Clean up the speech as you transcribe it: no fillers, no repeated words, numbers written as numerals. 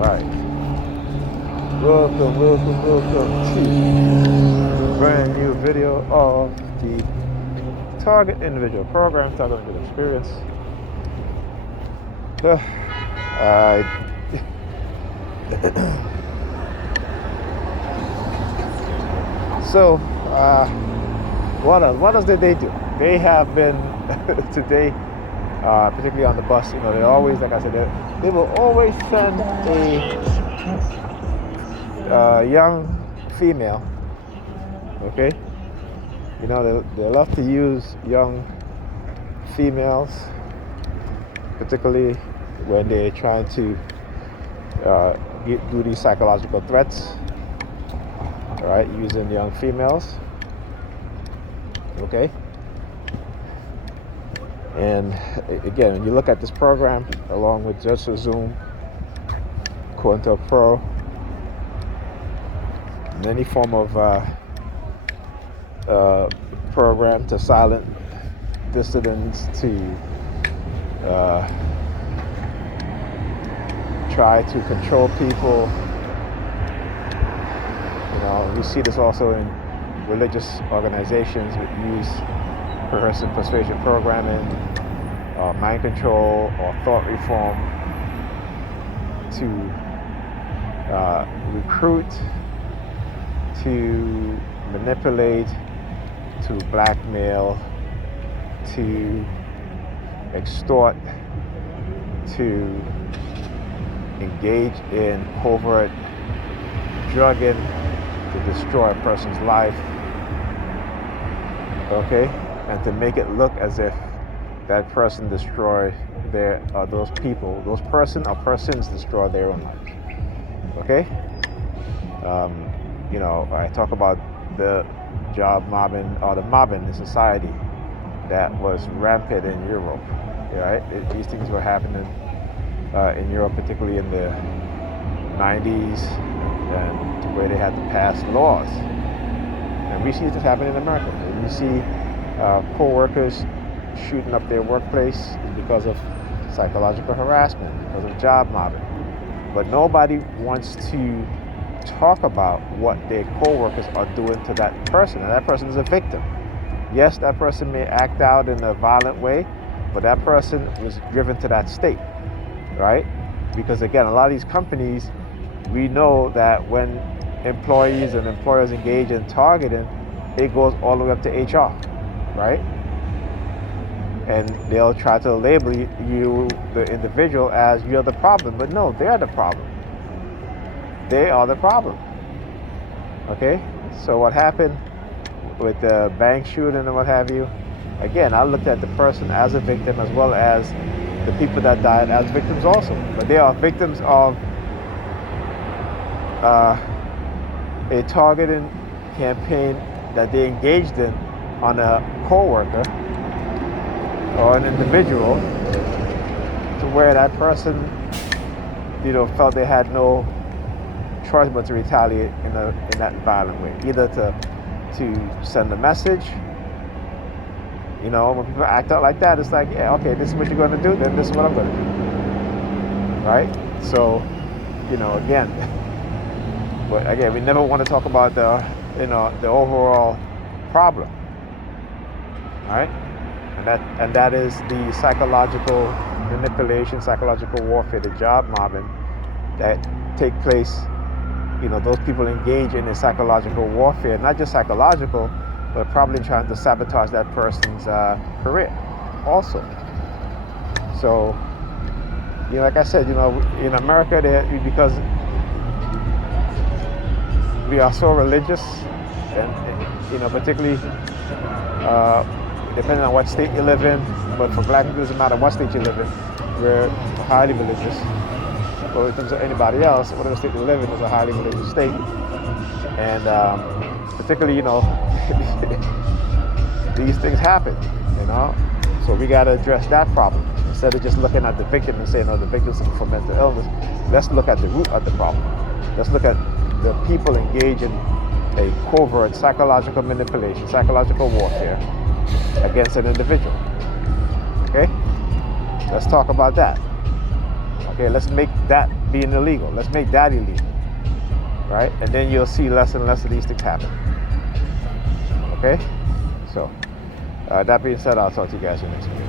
Right. Welcome to the brand new video of the Target Individual Program, Target Individual Experience. So, what else did they do? They have been today, particularly on the bus. They always, like I said, they will always send a young female. Okay, they love to use young females, particularly when they're trying to do these psychological threats. All right, using young females. Okay. And again, when you look at this program, along with just a Zoom, COINTELPRO, and any form of program to silence dissidents, to try to control people. We see this also in religious organizations with use coercive persuasion programming, mind control, or thought reform to recruit, to manipulate, to blackmail, to extort, to engage in covert drugging to destroy a person's life, okay, and to make it look as if that person destroyed those people, those person or persons destroy their own lives, okay. I talk about the job mobbing or the mobbing in society that was rampant in Europe, right? These things were happening in Europe, particularly in the 90s, and to where they had to pass laws. And we see this happen in America. And you see co-workers shooting up their workplace because of psychological harassment, because of job mobbing. But nobody wants to talk about what their co-workers are doing to that person. And that person is a victim. Yes, that person may act out in a violent way, but that person was driven to that state, right? Because again, a lot of these companies, we know that when employees and employers engage in targeting, it goes all the way up to HR, right? And they'll try to label you, the individual, as you're the problem. But no, they're the problem. They are the problem. Okay? So what happened with the bank shooting and what have you, again, I looked at the person as a victim as well as the people that died as victims also. But they are victims of a targeting campaign that they engaged in on a co-worker or an individual, to where that person, felt they had no choice but to retaliate in that violent way, either to send a message. When people act out like that, it's like, yeah, okay, this is what you're going to do, then this is what I'm going to do, right? So, but again, we never want to talk about the overall problem, right? And that is the psychological manipulation, psychological warfare, the job mobbing that take place. Those people engage in a psychological warfare, not just psychological, but probably trying to sabotage that person's career also. So, like I said, in America, because we are so religious, and particularly depending on what state you live in, but for black people, it doesn't matter what state you live in, we're highly religious. But in terms of anybody else, whatever state you live in is a highly religious state. And particularly, these things happen, so we got to address that problem. Instead of just looking at the victim and saying, the victim's for mental illness, let's look at the root of the problem. Let's look at the people engaged in a covert psychological manipulation, psychological warfare against an individual. Okay? Let's talk about that. Okay, let's make that being illegal. Let's make that illegal, right? And then you'll see less and less of these things happen. Okay? So, that being said, I'll talk to you guys in the next video.